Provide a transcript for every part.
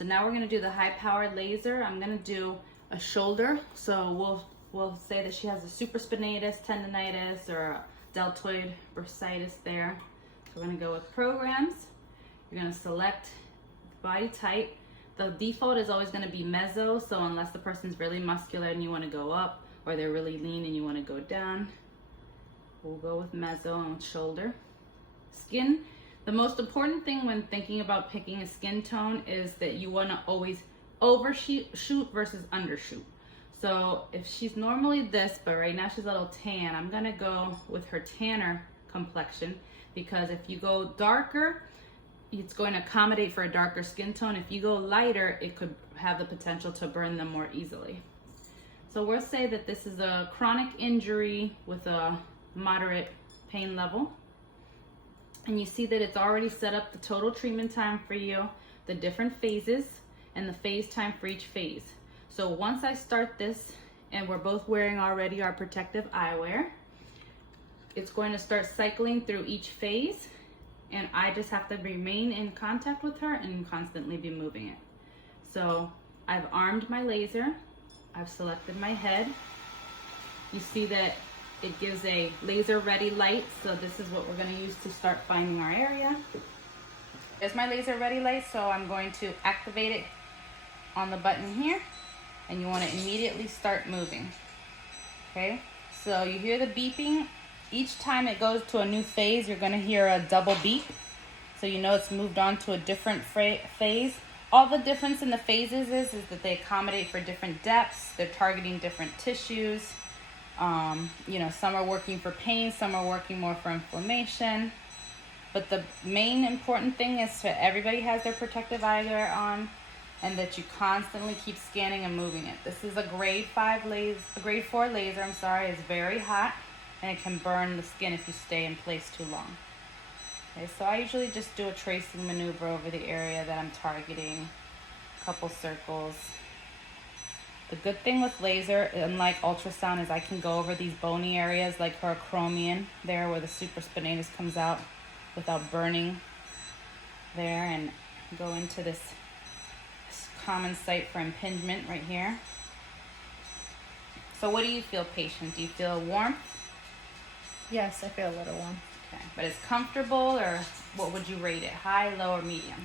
So now we're gonna do the high-powered laser. I'm gonna do a shoulder. So we'll say that she has a supraspinatus tendonitis or a deltoid bursitis there. So we're gonna go with programs. You're gonna select body type. The default is always gonna be meso, so unless the person's really muscular and you wanna go up, or they're really lean and you wanna go down, we'll go with meso on shoulder. Skin. The most important thing when thinking about picking a skin tone is that you want to always overshoot versus undershoot. So if she's normally this, but right now she's a little tan, I'm going to go with her tanner complexion, because if you go darker, it's going to accommodate for a darker skin tone. If you go lighter, it could have the potential to burn them more easily. So we'll say that this is a chronic injury with a moderate pain level. And you see that it's already set up the total treatment time for you, the different phases, and the phase time for each phase. So once I start this, and we're both wearing already our protective eyewear, it's going to start cycling through each phase, and I just have to remain in contact with her and constantly be moving it. So I've armed my laser, I've selected my head. You see that it gives a laser ready light, so this is what we're going to use to start finding our area. There's my laser ready light, so I'm going to activate it on the button here, and you want to immediately start moving. Okay, so you hear the beeping. Each time it goes to a new phase, you're going to hear a double beep, so you know it's moved on to a different phase. All the difference in the phases is that they accommodate for different depths, they're targeting different tissues. You know, some are working for pain, some are working more for inflammation. But the main important thing is that everybody has their protective eyewear on, and that you constantly keep scanning and moving it. This is a grade 4 laser, It's very hot, and it can burn the skin if you stay in place too long. Okay, so I usually just do a tracing maneuver over the area that I'm targeting, a couple circles. The good thing with laser, unlike ultrasound, is I can go over these bony areas like her acromion there where the supraspinatus comes out without burning there, and go into this common site for impingement right here. So what do you feel, patient? Do you feel warmth? Yes, I feel a little warm. Okay, but it's comfortable, or what would you rate it? High, low, or medium?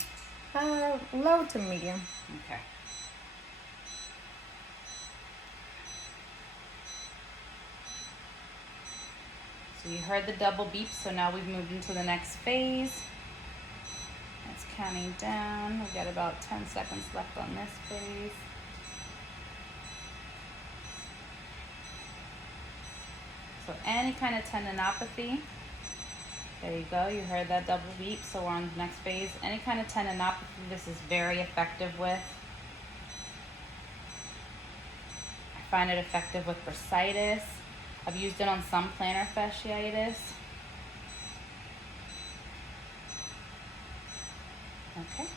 Low to medium. Okay. So you heard the double beep, so now we've moved into the next phase. It's counting down. We've got about 10 seconds left on this phase. So any kind of tendinopathy, there you go, you heard that double beep, so we're on the next phase. Any kind of tendinopathy, this is very effective with. I find it effective with bursitis. I've used it on some plantar fasciitis. Okay.